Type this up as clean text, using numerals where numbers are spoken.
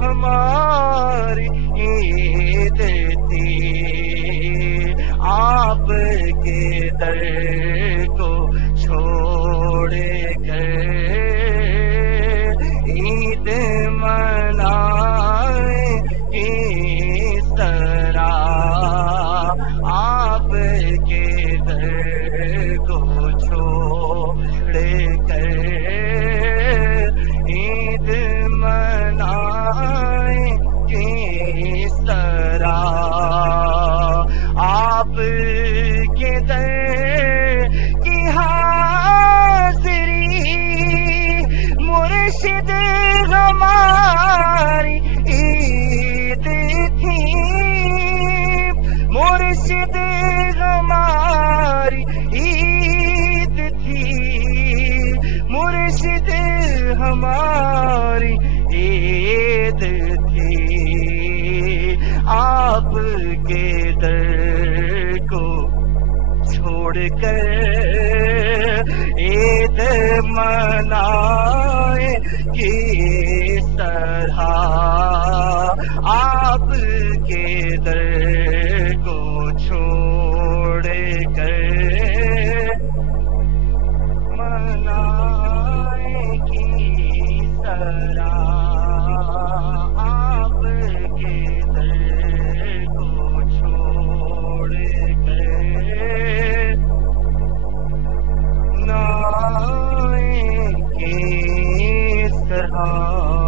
ہماری عید تھی، آپ کے در کو چھوڑ کر عید منائے کس طرح، آپ کے در کو چھوڑ کر عید منائے کس طرح، آپ کے در کی حاضری مرشد ہماری عید تھی، مرشد ہماری عید تھی، مرشد ہماری عید تھی، آپ کے در کو چھوڑ کر عید منائے کس طرح، آپ کے در کو چھوڑ کر منائے کس طرح، آپ کے در کو چھوڑ کر منائے کس طرح۔